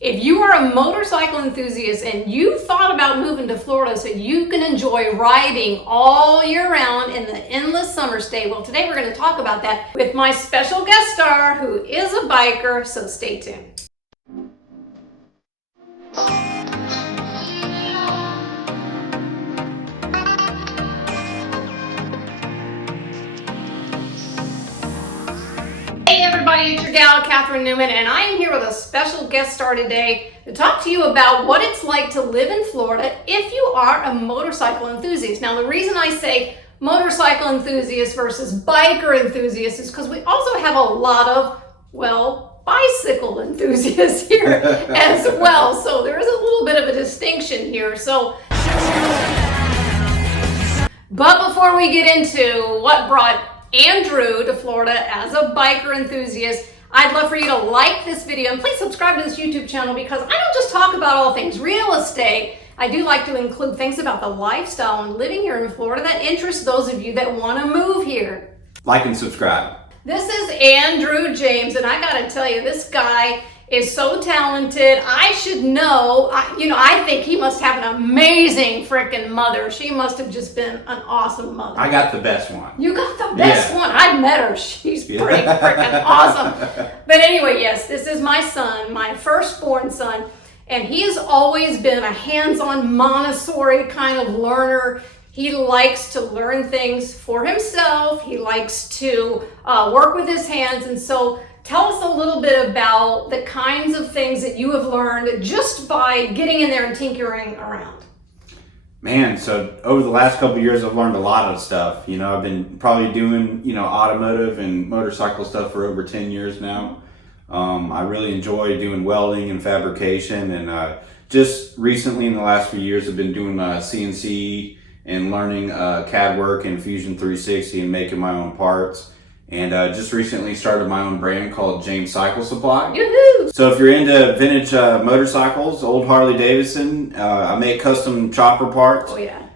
If you are a motorcycle enthusiast and you thought about moving to Florida so you can enjoy riding all year round in the endless summer state, well, today we're going to talk about that with my special guest star who is a biker, so stay tuned. Hey everybody, it's your gal, Catherine Newman, and I am here with a special guest star today to talk to you about what it's like to live in Florida if you are a motorcycle enthusiast. Now, the reason I say motorcycle enthusiast versus biker enthusiast is because we also have a lot of, well, bicycle enthusiasts here as well. So there is a little bit of a distinction here. But before we get into what brought Andrew to Florida as a biker enthusiast, I'd love for you to like this video and please subscribe to this YouTube channel because I don't just talk about all things real estate. I do like to include things about the lifestyle and living here in Florida that interests those of you that want to move here. Like and subscribe. This is Andrew James, and I gotta tell you, this guy is so talented. I should know, I think he must have an amazing freaking mother. She must have just been an awesome mother. I got the best one. You got the best one. I met her. She's pretty freaking awesome. But anyway, yes, this is my son, my firstborn son, and he has always been a hands-on Montessori kind of learner. He likes to learn things for himself. He likes to work with his hands, and so tell us a little bit about the kinds of things that you have learned just by getting in there and tinkering around. Man, so over the last couple of years, I've learned a lot of stuff. I've been probably doing, automotive and motorcycle stuff for over 10 years now. I really enjoy doing welding and fabrication, and just recently in the last few years, I've been doing CNC and learning CAD work and Fusion 360 and making my own parts. And just recently started my own brand called James Cycle Supply. Yoo-hoo! So if you're into vintage motorcycles, old Harley Davidson, I make custom chopper parts,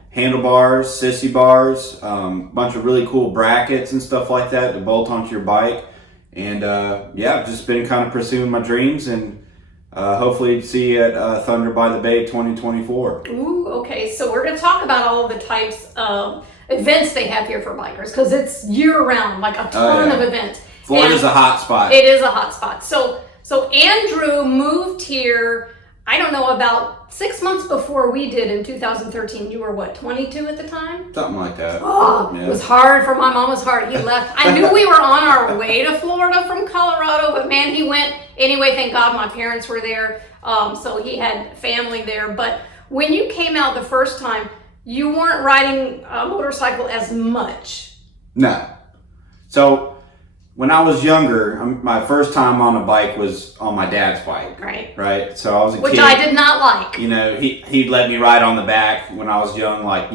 handlebars, sissy bars, bunch of really cool brackets and stuff like that to bolt onto your bike. And I've just been kind of pursuing my dreams and hopefully see you at Thunder by the Bay 2024. Ooh, okay. So we're going to talk about all the types of events they have here for bikers because it's year-round, like a ton of events. Florida's a hot spot. It is a hot spot. So Andrew moved here, I don't know, about 6 months before we did in 2013. You were what, 22 at the time? Something like that. Oh, yeah. It was hard for my mama's heart. He left. I knew we were on our way to Florida from Colorado, but man, he went anyway. Thank God my parents were there. So he had family there. But when you came out the first time, you weren't riding a motorcycle as much. No. So when I was younger, my first time on a bike was on my dad's bike. Right. So I was a kid. Which I did not like. He'd let me ride on the back when I was young, like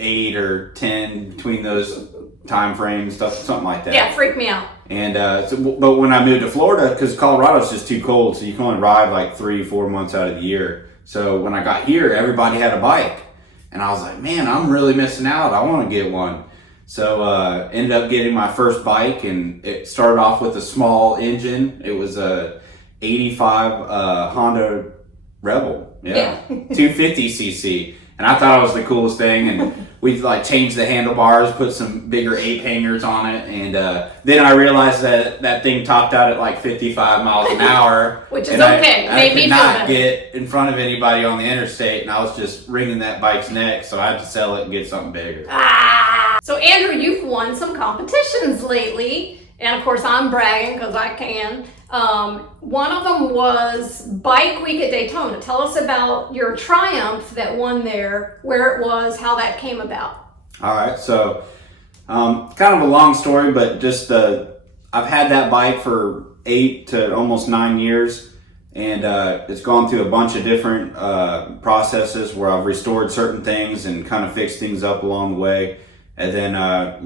8 or 10, between those time frames, something like that. Yeah, freaked me out. And but when I moved to Florida, because Colorado's just too cold, so you can only ride like 3-4 months out of the year. So when I got here, everybody had a bike. And I was like, man, I'm really missing out. I want to get one. So ended up getting my first bike, and it started off with a small engine. It was a 85 Honda Rebel, 250cc. And I thought it was the coolest thing. And we changed the handlebars, put some bigger ape hangers on it. And then I realized that thing topped out at 55 miles an hour. Which is okay. I could not get in front of anybody on the interstate, and I was just wringing that bike's neck, so I had to sell it and get something bigger. So Andrew, you've won some competitions lately, and of course I'm bragging because I can. One of them was Bike Week at Daytona. Tell us about your triumph that won there, where it was, how that came about. All right, so kind of a long story, but just I've had that bike for 8 to almost 9 years, and it's gone through a bunch of different processes where I've restored certain things and kind of fixed things up along the way. And then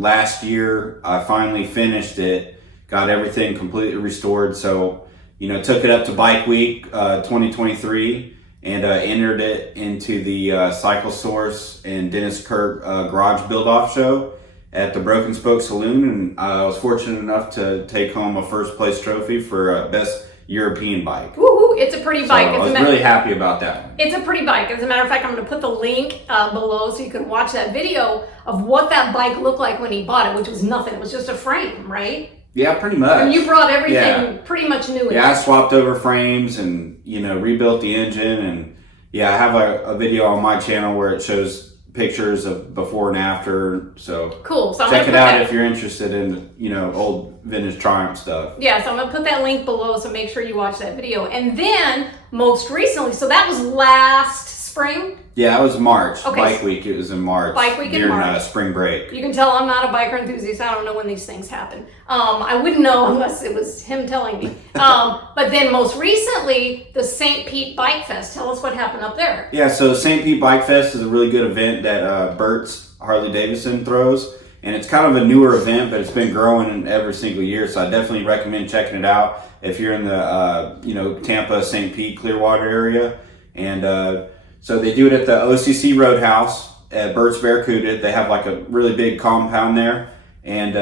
last year I finally finished it. Got everything completely restored. So, took it up to Bike Week 2023 and entered it into the Cycle Source and Dennis Kirk Garage Build-Off Show at the Broken Spoke Saloon. And I was fortunate enough to take home a first place trophy for Best European Bike. Woo-hoo. Woo! It's a pretty bike. So I was really happy about that. It's a pretty bike. As a matter of fact, I'm going to put the link below so you can watch that video of what that bike looked like when he bought it, which was nothing. It was just a frame, right? Yeah, pretty much. And you brought everything pretty much new. Yeah, I swapped over frames and, rebuilt the engine. And yeah, I have a video on my channel where it shows pictures of before and after. So cool. So check it out if you're interested in, old vintage Triumph stuff. Yeah, so I'm going to put that link below, so make sure you watch that video. And then, most recently, so that was last spring? Yeah, it was March. Okay. Bike week, it was in March. Bike week in March. During spring break. You can tell I'm not a biker enthusiast. I don't know when these things happen. I wouldn't know unless it was him telling me. But then most recently, the St. Pete Bike Fest. Tell us what happened up there. Yeah, so St. Pete Bike Fest is a really good event that Bert's Harley Davidson throws. And it's kind of a newer event, but it's been growing every single year. So I definitely recommend checking it out if you're in the, Tampa, St. Pete, Clearwater area. And so they do it at the OCC Roadhouse at Bert's Barracuda. They have like a really big compound there. And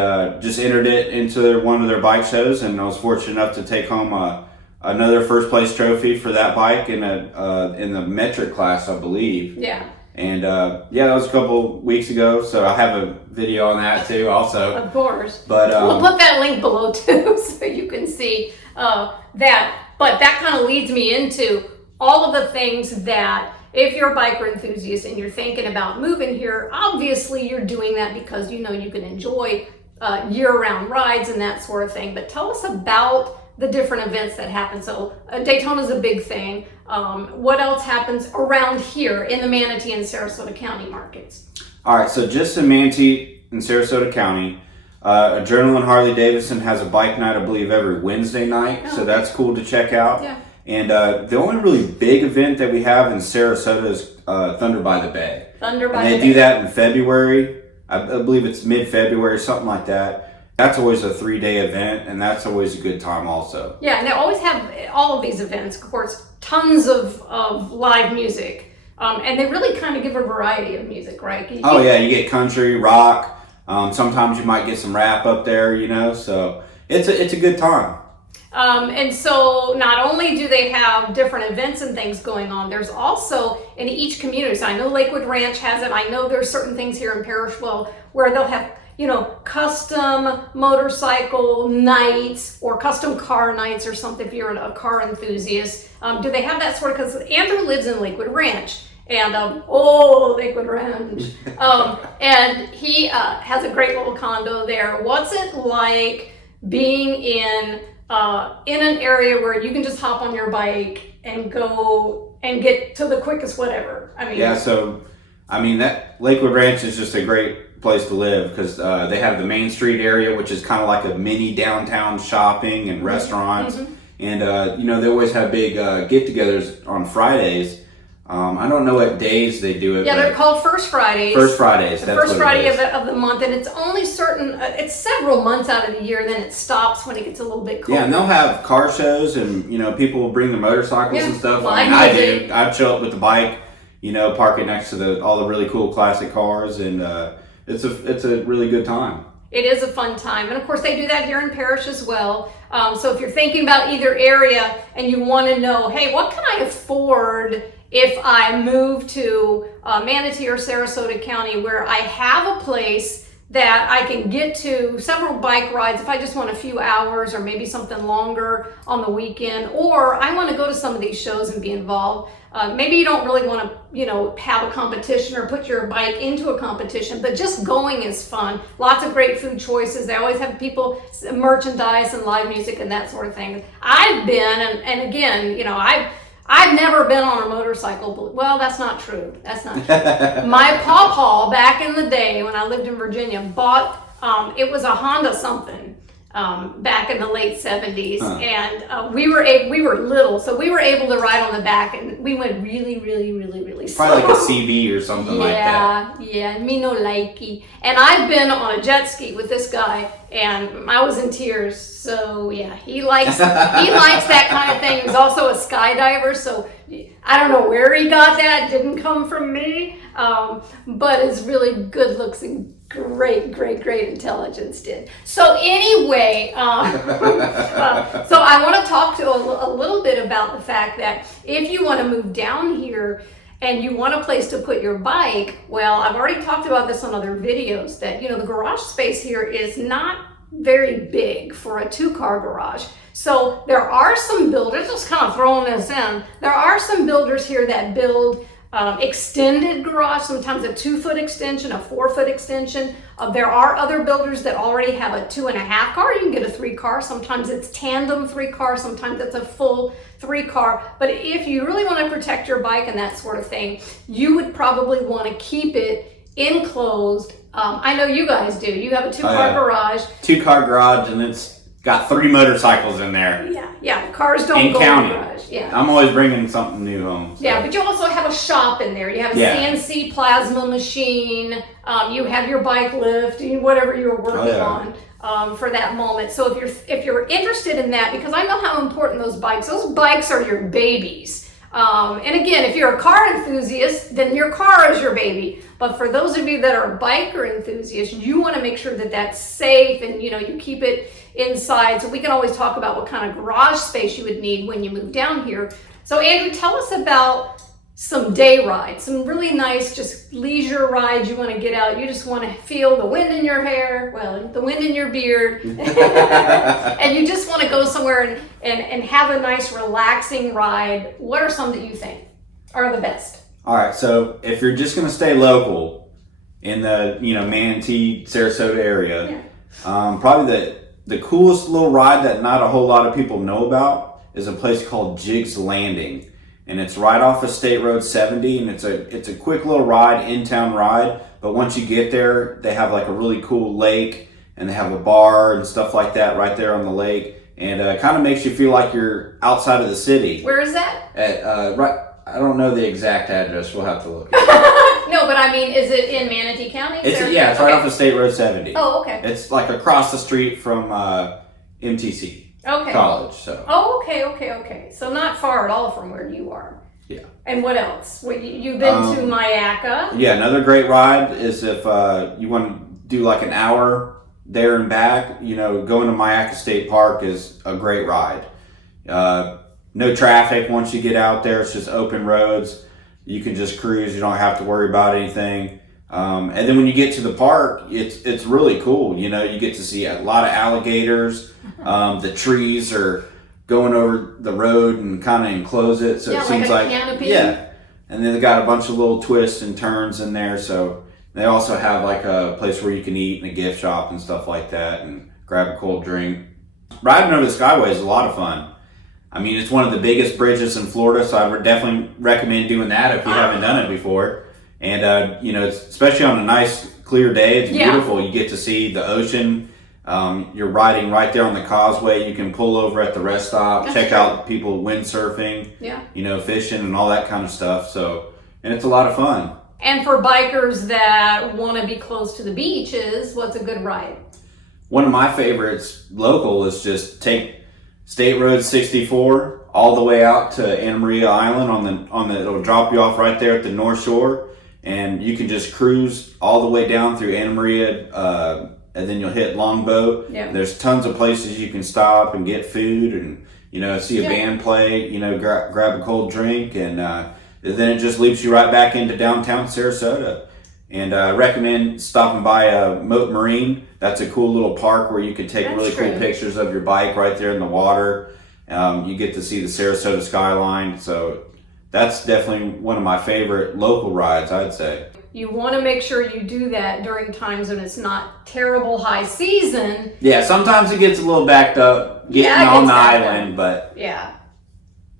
just entered it into one of their bike shows. And I was fortunate enough to take home another first place trophy for that bike in the metric class, I believe. Yeah. And that was a couple weeks ago, so I have a video on that too also. Of course. But we'll put that link below too so you can see that. But that kind of leads me into all of the things that if you're a biker enthusiast and you're thinking about moving here, obviously you're doing that because you can enjoy year-round rides and that sort of thing. But tell us about the different events that happen. So Daytona's a big thing. What else happens around here in the Manatee and Sarasota County markets? All right, so just in Manatee and Sarasota County, Adrenaline Harley Davidson has a bike night, I believe, every Wednesday night. So that's cool to check out. Yeah. And the only really big event that we have in Sarasota is Thunder by the Bay. Thunder by the Bay. Bay. They do that in February. I believe it's mid-February, something like that. That's always a 3-day event, and that's always a good time also. Yeah, and they always have all of these events, of course, tons of live music. And they really kind of give a variety of music, right? You get country, rock. Sometimes you might get some rap up there, so it's a good time. And so not only do they have different events and things going on, there's also in each community. So I know Lakewood Ranch has it. I know there's certain things here in Parrish, where they'll have custom motorcycle nights or custom car nights or something if you're a car enthusiast. Do they have that sort of, because Andrew lives in Lakewood Ranch and Lakewood Ranch. And he has a great little condo there. What's it like being in an area where you can just hop on your bike and go and get to the quickest whatever? That Lakewood Ranch is just a great place to live because they have the Main Street area, which is kind of like a mini downtown shopping and restaurants. Mm-hmm. And, they always have big get-togethers on Fridays. I don't know what days they do it. Yeah, they're called First Fridays. First Fridays. The first Friday of the month, and it's only it's several months out of the year, then it stops when it gets a little bit colder. Yeah, and they'll have car shows, and, people will bring their motorcycles and stuff. I do. I chill up with the bike, park it next to all the really cool classic cars, and it's a really good time. It is a fun time. And of course, they do that here in Parrish as well. So if you're thinking about either area and you want to know, hey, what can I afford if I move to Manatee or Sarasota County, where I have a place that I can get to several bike rides if I just want a few hours or maybe something longer on the weekend, or I want to go to some of these shows and be involved. Maybe you don't really want to, have a competition or put your bike into a competition, but just going is fun. Lots of great food choices. They always have people, merchandise and live music and that sort of thing. I've been, and again, I've never been on a motorcycle, but, well, that's not true. That's not true. My pawpaw back in the day when I lived in Virginia bought, it was a Honda something, back in the late 70s. And we were little, so we were able to ride on the back, and we went really, really, really, really slow. Probably like a CV or something like that. Yeah, me no likey. And I've been on a jet ski with this guy, and I was in tears. So yeah, he likes that kind of thing. He's also a skydiver, so I don't know where he got that. It didn't come from me, but it's really good looking great intelligence did. So anyway, so I want to talk to a little bit about the fact that if you want to move down here and you want a place to put your bike, well, I've already talked about this on other videos that, the garage space here is not very big for a 2-car garage. So there are some builders, just kind of throwing this in, there are some builders here that build extended garage, sometimes a 2-foot extension, a 4-foot extension. There are other builders that already have a 2.5 car. You can get a 3-car. Sometimes it's tandem 3-car. Sometimes it's a full 3-car. But if you really want to protect your bike and that sort of thing, you would probably want to keep it enclosed. I know you guys do. You have a 2-car garage. 2-car garage, and it's got 3 motorcycles in there. Yeah. Cars don't go in the garage. Yeah. I'm always bringing something new home. So. Yeah, but you also have a shop in there. You have a CNC plasma machine. You have your bike lift, whatever you're working on for that moment. So if you're interested in that, because I know how important those bikes are your babies. And again, if you're a car enthusiast, then your car is your baby. But for those of you that are biker enthusiasts, you want to make sure that that's safe and you keep it inside. So we can always talk about what kind of garage space you would need when you move down here. So Andrew, tell us about some day rides, some really nice just leisure rides. You want to get out, you just want to feel the wind in your hair, well, the wind in your beard, and you just want to go somewhere and have a nice relaxing ride. What are some that you think are the best? All right, so if you're just going to stay local in the Manatee Sarasota area, probably the coolest little ride that not a whole lot of people know about is a place called Jiggs Landing, and it's right off of State Road 70, and it's a quick little ride, in-town ride. But once you get there, they have like a really cool lake, and they have a bar and stuff like that right there on the lake, and it kind of makes you feel like you're outside of the city. Where is that? I don't know the exact address. We'll have to look. No, but I mean, is it in Manatee County? It's right off of State Road 70. Oh, okay. It's like across the street from MTC College. So. Oh, okay. So not far at all from where you are. Yeah. And what else? You've been to Mayaca. Yeah, another great ride is if you want to do like an hour there and back. Going to Mayaca State Park is a great ride. No traffic once you get out there. It's just open roads. You can just cruise. You don't have to worry about anything. And then when you get to the park, it's really cool. You get to see a lot of alligators. The trees are going over the road and kind of enclose it. So it seems like canopy. Yeah. And then they got a bunch of little twists and turns in there. So they also have like a place where you can eat and a gift shop and stuff like that and grab a cold drink. Riding over the Skyway is a lot of fun. I mean, it's one of the biggest bridges in Florida, so I would definitely recommend doing that if you haven't done it before. And, especially on a nice, clear day, it's beautiful. You get to see the ocean. You're riding right there on the causeway. You can pull over at the rest stop, check out people windsurfing, fishing and all that kind of stuff. So, and it's a lot of fun. And for bikers that want to be close to the beaches, what's a good ride? One of my favorites local is just take State Road 64 all the way out to Anna Maria Island it'll drop you off right there at the North Shore, and you can just cruise all the way down through Anna Maria, and then you'll hit Longboat. Yeah. There's tons of places you can stop and get food and see a band play, grab a cold drink, and then it just leaps you right back into downtown Sarasota. And I recommend stopping by Moat Marine. That's a cool little park where you can take cool pictures of your bike right there in the water. You get to see the Sarasota skyline. So that's definitely one of my favorite local rides, I'd say. You want to make sure you do that during times when it's not terrible high season. Yeah, sometimes it gets a little backed up getting on the island, but... Yeah,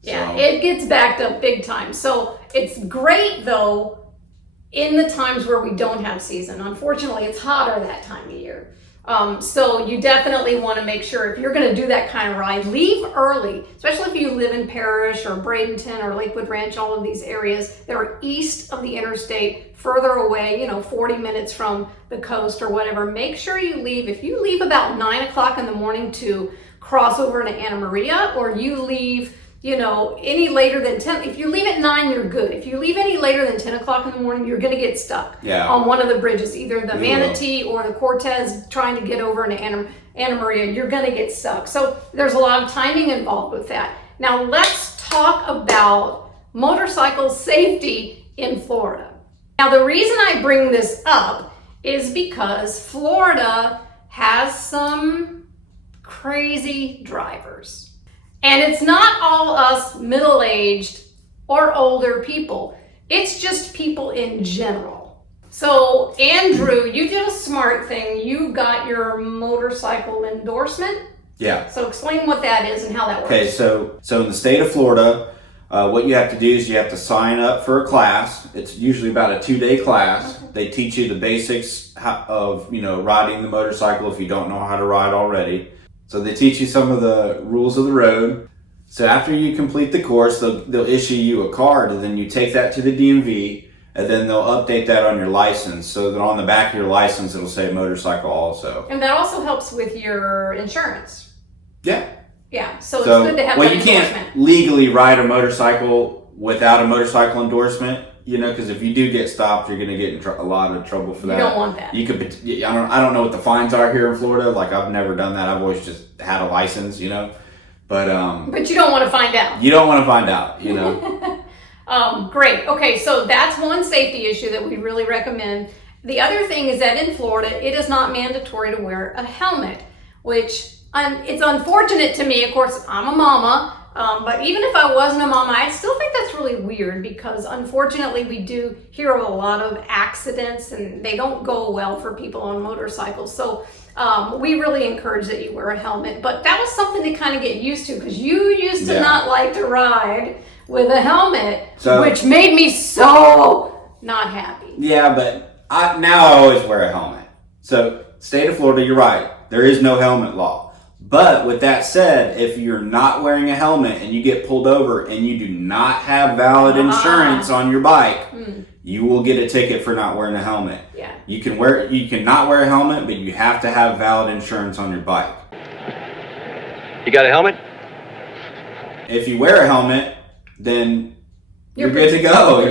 it gets backed up big time. So it's great, though, in the times where we don't have season. Unfortunately, it's hotter that time of year. So you definitely want to make sure if you're going to do that kind of ride, leave early, especially if you live in Parrish or Bradenton or Lakewood Ranch, all of these areas that are east of the interstate, further away, 40 minutes from the coast or whatever. Make sure you leave. If you leave about 9 o'clock in the morning to cross over to Anna Maria, or you leave any later than 10, if you leave at 9, you're good. If you leave any later than 10 o'clock in the morning, you're going to get stuck on one of the bridges, either the Manatee or the Cortez trying to get over into Anna Maria. You're going to get stuck. So there's a lot of timing involved with that. Now let's talk about motorcycle safety in Florida. Now the reason I bring this up is because Florida has some crazy drivers. And it's not all us middle-aged or older people. It's just people in general. So, Andrew, you did a smart thing. You got your motorcycle endorsement. Yeah. So explain what that is and how that works. Okay, so in the state of Florida, what you have to do is you have to sign up for a class. It's usually about a 2-day class. Okay. They teach you the basics of, riding the motorcycle if you don't know how to ride already. So they teach you some of the rules of the road. So after you complete the course, they'll issue you a card, and then you take that to the DMV, and then they'll update that on your license. So that on the back of your license, it'll say motorcycle also. And that also helps with your insurance. Yeah. Yeah, so it's good to have that endorsement. You can't legally ride a motorcycle without a motorcycle endorsement. Because if you do get stopped, you're going to get in a lot of trouble for that. You don't want that. You could. I don't know what the fines are here in Florida. Like, I've never done that. I've always just had a license, But you don't want to find out. You don't want to find out, Great. Okay, so that's one safety issue that we really recommend. The other thing is that in Florida, it is not mandatory to wear a helmet, which it's unfortunate to me. Of course, I'm a mama. But even if I wasn't a mama, I still think that's really weird because unfortunately we do hear of a lot of accidents and they don't go well for people on motorcycles. So we really encourage that you wear a helmet. But that was something to kind of get used to because you used to not like to ride with a helmet, which made me so not happy. Yeah, but now I always wear a helmet. So state of Florida, you're right. There is no helmet law. But with that said, if you're not wearing a helmet and you get pulled over and you do not have valid insurance on your bike, you will get a ticket for not wearing a helmet. Yeah. You can not wear a helmet, but you have to have valid insurance on your bike. You got a helmet? If you wear a helmet, then you're good to go.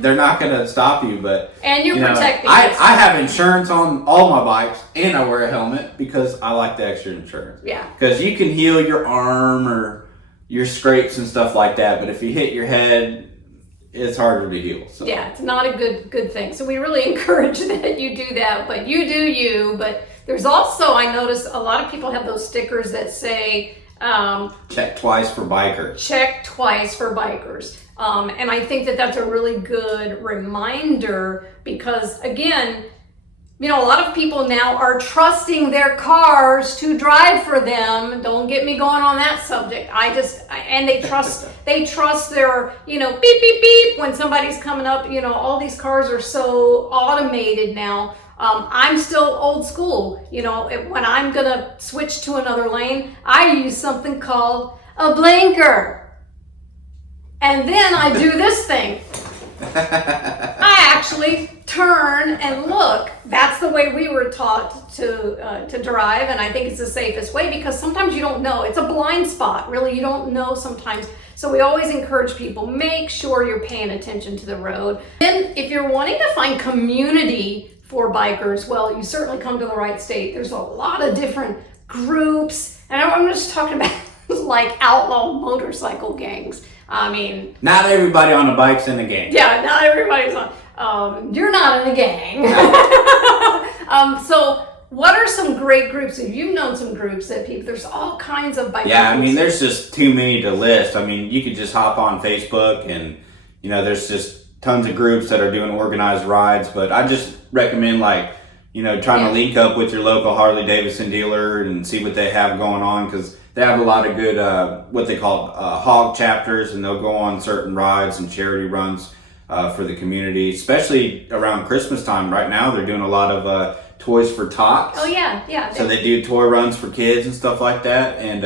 They're not going to stop you, but and you're protecting. I have insurance on all my bikes, and I wear a helmet because I like the extra insurance. Yeah. Because you can heal your arm or your scrapes and stuff like that, but if you hit your head, it's harder to heal. So. Yeah, it's not a good thing. So we really encourage that you do that, but you do you. But there's also, I noticed a lot of people have those stickers that say, check twice for bikers. Check twice for bikers. And I think that that's a really good reminder because, again, a lot of people now are trusting their cars to drive for them. Don't get me going on that subject. And they trust their, beep, beep, beep when somebody's coming up. All these cars are so automated now. I'm still old school. When I'm going to switch to another lane, I use something called a blinker. And then I do this thing. I actually turn and look. That's the way we were taught to drive, and I think it's the safest way because sometimes you don't know. It's a blind spot, really. You don't know sometimes. So we always encourage people, make sure you're paying attention to the road. Then if you're wanting to find community for bikers, well, you certainly come to the right state. There's a lot of different groups, and I'm just talking about like outlaw motorcycle gangs. Not everybody on a bike's in a gang. Yeah, not everybody's on. You're not in a gang. So what are some great groups? If you've known some groups that there's all kinds of bike groups. There's just too many to list. You could just hop on Facebook and, there's just tons of groups that are doing organized rides. But I just recommend trying to link up with your local Harley Davidson dealer and see what they have going on because they have a lot of good, what they call hog chapters, and they'll go on certain rides and charity runs for the community, especially around Christmas time. Right now, they're doing a lot of Toys for Tots. Oh, yeah. So they do toy runs for kids and stuff like that. And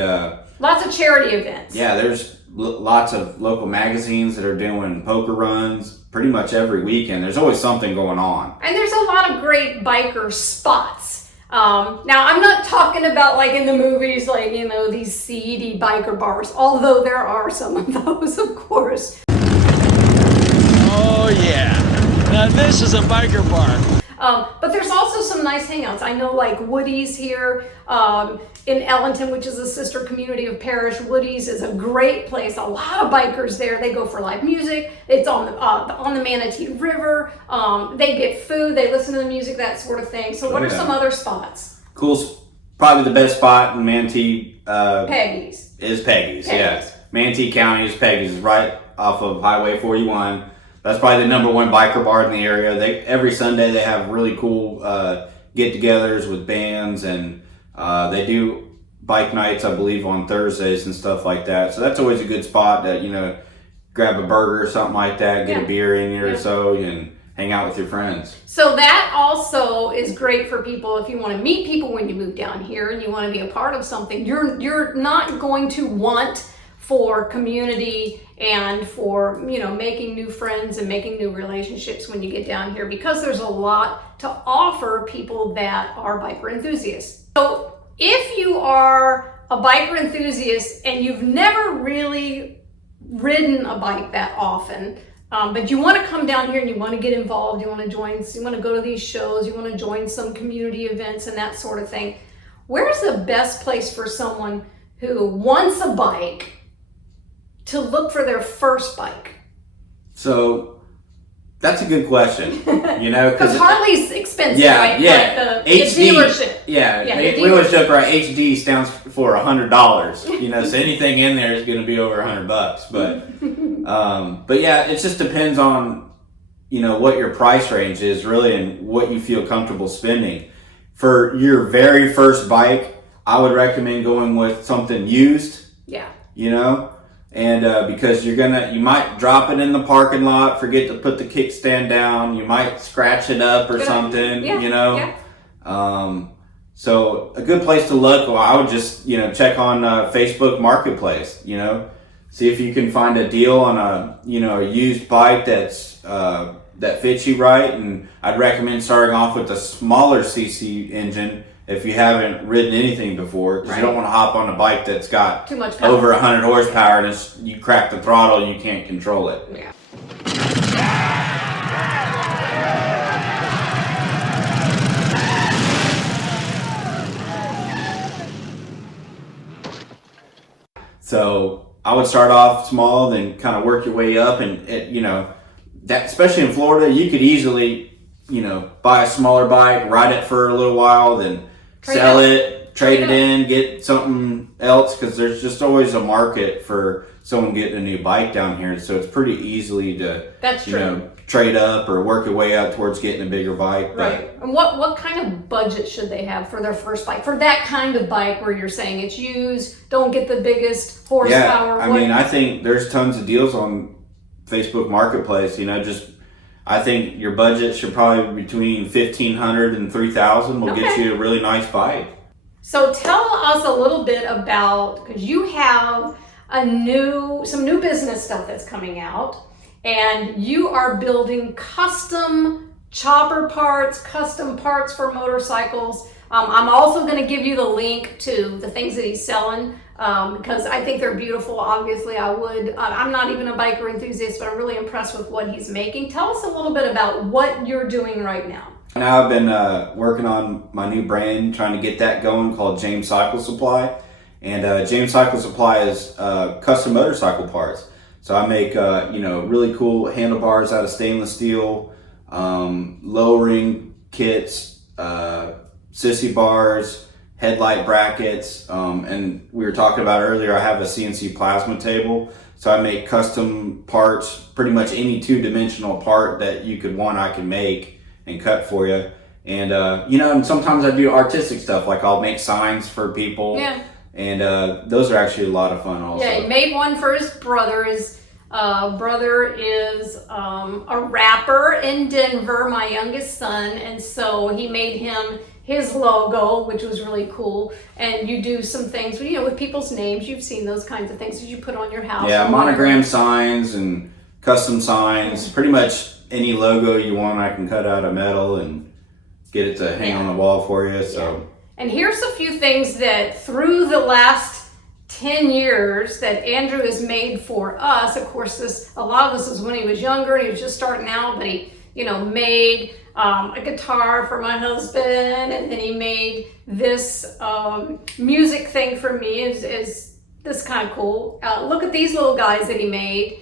lots of charity events. Yeah, there's lots of local magazines that are doing poker runs pretty much every weekend. There's always something going on. And there's a lot of great biker spots. Now, I'm not talking about like in the movies, like, you know, these seedy biker bars, although there are some of those, of course. Oh yeah, now this is a biker bar. But there's also some nice hangouts. I know like Woody's here in Ellenton, which is a sister community of Parrish. Woody's is a great place. A lot of bikers there. They go for live music. It's on the Manatee River. They get food. They listen to the music, that sort of thing. So what are some other spots? Cool. Probably the best spot in Manatee Peggy's. Is Peggy's. Yeah. Manatee County is Peggy's. It's right off of Highway 41. That's probably the number one biker bar in the area. Every Sunday they have really cool get-togethers with bands, and they do bike nights, I believe, on Thursdays and stuff like that. So that's always a good spot to, you know, grab a burger or something like that, get a beer in there or so, and hang out with your friends. So that also is great for people if you want to meet people when you move down here and you want to be a part of something. You're not going to want for community and for, you know, making new friends and making new relationships when you get down here, because there's a lot to offer people that are biker enthusiasts. So if you are a biker enthusiast and you've never really ridden a bike that often, but you want to come down here and you want to get involved, you want to go to these shows, you want to join some community events and that sort of thing, where's the best place for someone who wants a bike to look for their first bike? So that's a good question, you know, because Harley's expensive, right? Yeah, Like the dealership. We always joke, right? HD stands for $100, you know, so anything in there is going to be over $100. But yeah, it just depends on, you know, what your price range is really and what you feel comfortable spending. For your very first bike, I would recommend going with something used. Yeah. You know. And because you might drop it in the parking lot, forget to put the kickstand down, you might scratch it up or something, you know. Yeah. So a good place to look, well, I would just, you know, check on Facebook Marketplace, you know, see if you can find a deal on a used bike that's that fits you right. And I'd recommend starting off with a smaller CC engine if you haven't ridden anything before, because you don't want to hop on a bike that's got too much power, over 100 horsepower, and you crack the throttle, you can't control it. Yeah. So I would start off small, then kind of work your way up, and you know, that especially in Florida, you could easily, you know, buy a smaller bike, ride it for a little while, then sell it, trade it in, get something else, because there's just always a market for someone getting a new bike down here. So it's pretty easily to, you know, trade up or work your way up towards getting a bigger bike. Right. And what kind of budget should they have for their first bike? For that kind of bike where you're saying it's used, don't get the biggest horsepower. Yeah, I mean, I think there's tons of deals on Facebook Marketplace, you know, I think your budget should probably be between $1,500 and $3,000 will get you a really nice bike. So tell us a little bit about, because you have some new business stuff that's coming out, and you are building custom chopper parts, custom parts for motorcycles. I'm also going to give you the link to the things that he's selling, because I think they're beautiful. Obviously, I'm not even a biker enthusiast, but I'm really impressed with what he's making. Tell us a little bit about what you're doing right now. Now I've been working on my new brand, trying to get that going, called James Cycle Supply. And James Cycle Supply is custom motorcycle parts. So I make really cool handlebars out of stainless steel, lowering kits, sissy bars, headlight brackets, and we were talking about earlier, I have a CNC plasma table, so I make custom parts. Pretty much any two-dimensional part that you could want, I can make and cut for you. And and sometimes I do artistic stuff, like I'll make signs for people. Yeah. And those are actually a lot of fun also. Yeah, he made one for his brother. His brother is a rapper in Denver, my youngest son, and so he made him his logo, which was really cool. And you do some things, with people's names. You've seen those kinds of things that you put on your house. Yeah, monogram signs and custom signs. Pretty much any logo you want, I can cut out of metal and get it to hang on the wall for you. So, and here's a few things that through the last 10 years that Andrew has made for us. Of course, a lot of this is when he was younger and he was just starting out, but he, made a guitar for my husband, and then he made this music thing for me. Is this kind of cool? Look at these little guys that he made.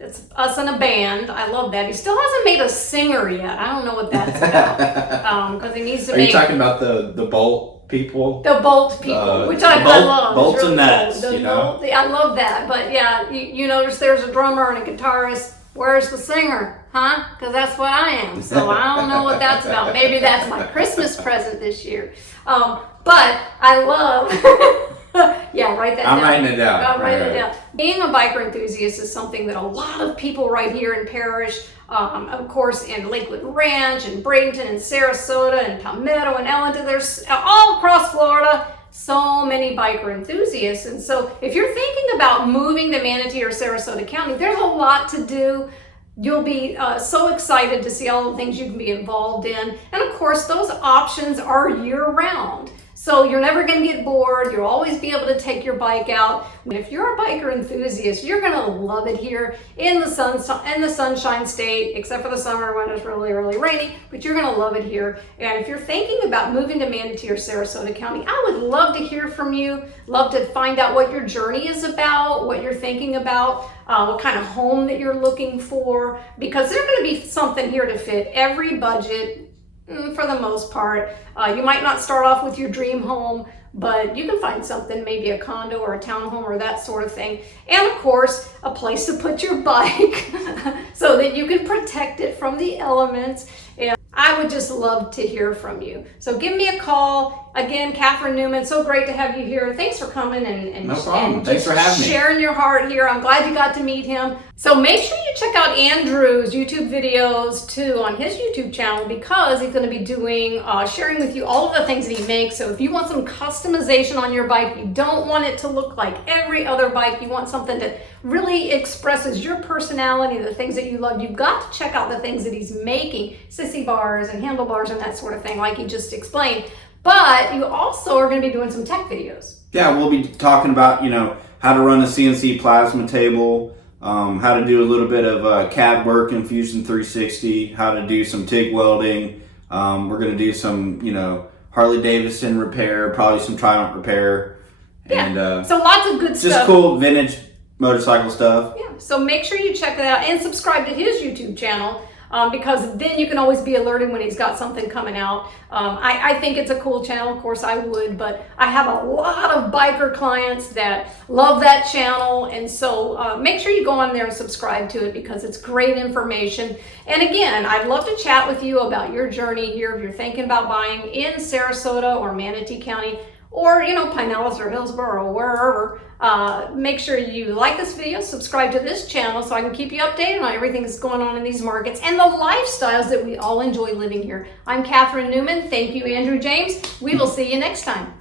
It's us in a band. I love that. He still hasn't made a singer yet. I don't know what that's about. Because he needs to Are you talking about the Bolt people? The Bolt people, which I love. Bolts really and nuts, cool. I love that. But yeah, you notice there's a drummer and a guitarist. Where's the singer? Huh? Because that's what I am. So I don't know what that's about. Maybe that's my Christmas present this year. But I love... yeah, write that down. I'm writing it down. I'll write it down. Being a biker enthusiast is something that a lot of people right here in Parrish, of course in Lakewood Ranch and Bradenton and Sarasota and Palmetto and Ellenton, there's all across Florida, so many biker enthusiasts. And so if you're thinking about moving to Manatee or Sarasota County, there's a lot to do. You'll be so excited to see all the things you can be involved in. And of course, those options are year-round. So you're never going to get bored. You'll always be able to take your bike out. If you're a biker enthusiast, you're going to love it here in the Sunshine State, except for the summer when it's really, really rainy. But you're going to love it here. And if you're thinking about moving to Manatee or Sarasota County, I would love to hear from you. Love to find out what your journey is about, what you're thinking about, what kind of home that you're looking for. Because there's going to be something here to fit every budget. For the most part. You might not start off with your dream home, but you can find something, maybe a condo or a townhome or that sort of thing. And of course, a place to put your bike so that you can protect it from the elements. And I would just love to hear from you. So give me a call. Again, Catherine Newman, so great to have you here. Thanks for coming and no problem. Thanks for having me. Sharing your heart here. I'm glad you got to meet him. So make sure you check out Andrew's YouTube videos too on his YouTube channel, because he's going to be doing sharing with you all of the things that he makes. So if you want some customization on your bike, you don't want it to look like every other bike, you want something that really expresses your personality, the things that you love, you've got to check out the things that he's making, sissy bars and handlebars and that sort of thing, like he just explained. But you also are going to be doing some tech videos. Yeah, we'll be talking about, how to run a CNC plasma table, how to do a little bit of CAD work in Fusion 360, how to do some TIG welding. We're going to do some, Harley Davidson repair, probably some Triumph repair. Yeah, and, so lots of good stuff. Just cool vintage motorcycle stuff. Yeah, so make sure you check that out and subscribe to his YouTube channel. Because then you can always be alerted when he's got something coming out. I think it's a cool channel, of course I would, but I have a lot of biker clients that love that channel, and so make sure you go on there and subscribe to it because it's great information. And again, I'd love to chat with you about your journey here if you're thinking about buying in Sarasota or Manatee County, or Pinellas or Hillsborough or wherever. Make sure you like this video, subscribe to this channel so I can keep you updated on everything that's going on in these markets and the lifestyles that we all enjoy living here. I'm Catherine Newman. Thank you, Andrew James. We will see you next time.